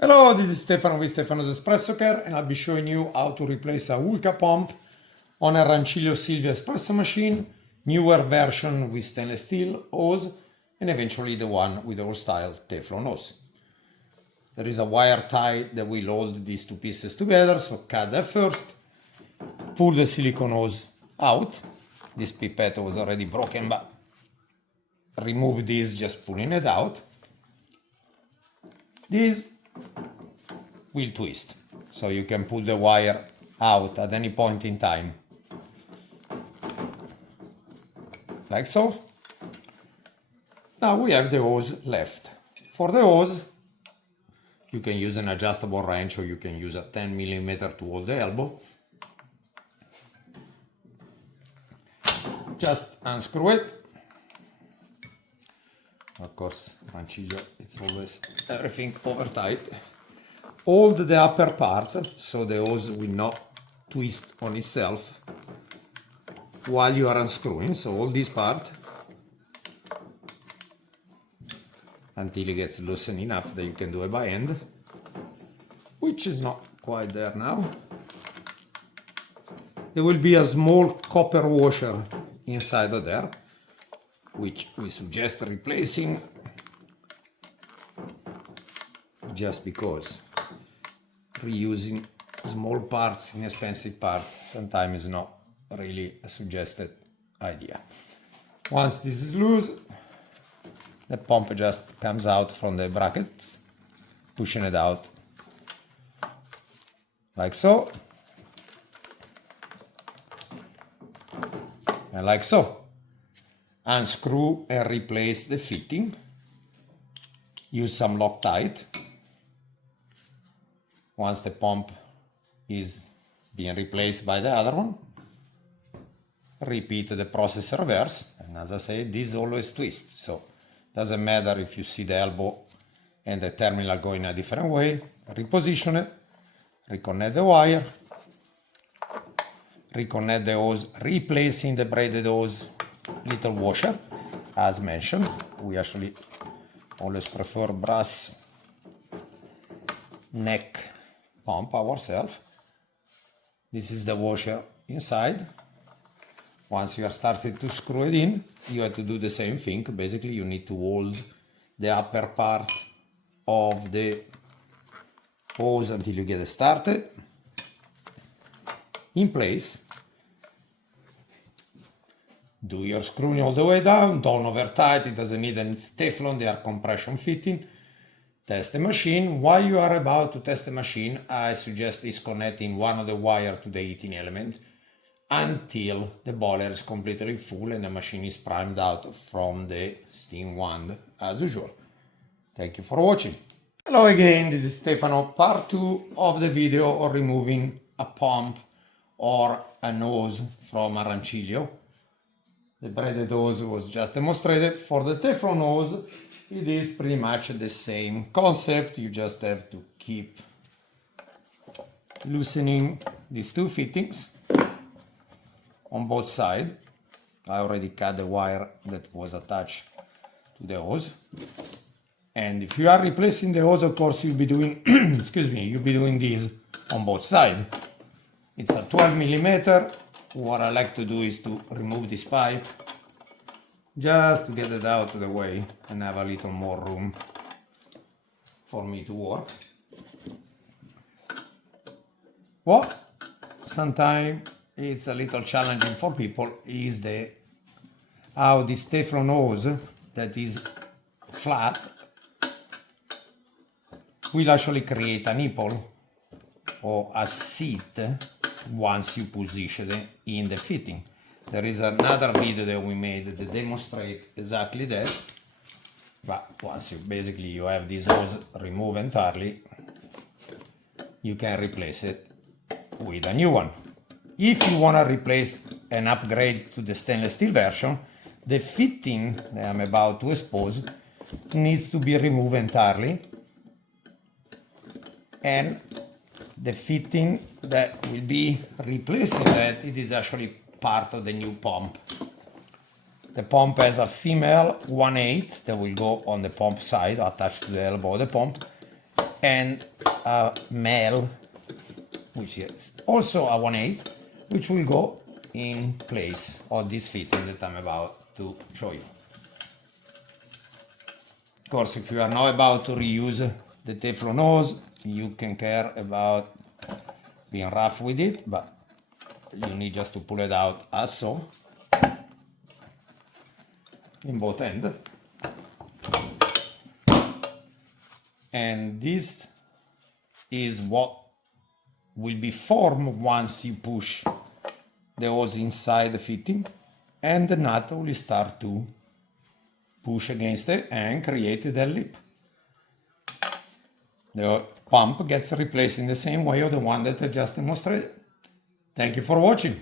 Hello, this is Stefano with Stefano's Espresso Care, and I'll be showing you how to replace a Ulka Pump on a Rancilio Silvia Espresso machine, newer version with stainless steel hose, and eventually the one with old style Teflon hose. There is a wire tie that will hold these two pieces together, so cut that first, pull the silicone hose out. This pipette was already broken, but remove this just pulling it out. This will twist, so you can pull the wire out at any point in time, like so. Now we have the hose left. For the hose, you can use an adjustable wrench or you can use a 10mm to hold the elbow. Just unscrew it. Of course, Rancilio, it's always everything over tight. Hold the upper part so the hose will not twist on itself while you are unscrewing. So hold this part until it gets loosened enough that you can do it by hand, which is not quite there now. There will be a small copper washer inside of there, which we suggest replacing just because reusing small parts, inexpensive parts, sometimes is not really a suggested idea. Once this is loose, the pump just comes out from the brackets, pushing it out like so, and like so. Unscrew and replace the fitting. Use some Loctite. Once the pump is being replaced by the other one, repeat the process reverse. And as I say, this always twists, so doesn't matter if you see the elbow and the terminal going a different way. Reposition it, reconnect the wire, reconnect the hose, replacing the braided hose little washer. As mentioned, we actually always prefer brass neck pump ourselves. This is the washer inside. Once you are started to screw it in, you have to do the same thing. Basically, you need to hold the upper part of the hose until you get it started in place. Do your screwing all the way down, don't over tight, it doesn't need any Teflon, they are compression fitting. Test the machine. While you are about to test the machine, I suggest disconnecting one of the wire to the heating element until the boiler is completely full and the machine is primed out from the steam wand as usual. Thank you for watching. Hello again, this is Stefano, part 2 of the video on removing a pump or a hose from a Rancilio. The braided hose was just demonstrated. For the Teflon hose, it is pretty much the same concept. You just have to keep loosening these two fittings on both sides. I already cut the wire that was attached to the hose. And if you are replacing the hose, of course, you'll be doing, you'll be doing this on both sides. It's a 12mm. What I like to do is to remove this pipe just to get it out of the way and have a little more room for me to work. What sometimes it's a little challenging for people is how this Teflon hose that is flat will actually create a nipple or a seat once you position it in the fitting. There is another video that we made that demonstrate exactly that. But once you have this hose removed entirely, you can replace it with a new one. If you want to replace and upgrade to the stainless steel version, the fitting that I'm about to expose needs to be removed entirely, and the fitting that will be replacing that, it is actually part of the new pump. The pump has a female 1/8 that will go on the pump side attached to the elbow of the pump, and a male, which is also a 1/8, which will go in place of this fitting that I'm about to show you. Of course, if you are not about to reuse the Teflon hose, you can care about being rough with it, but you need just to pull it out as so, in both ends. And this is what will be formed once you push the hose inside the fitting, and the nut will start to push against it and create the lip. The pump gets replaced in the same way of the one that I just demonstrated. Thank you for watching.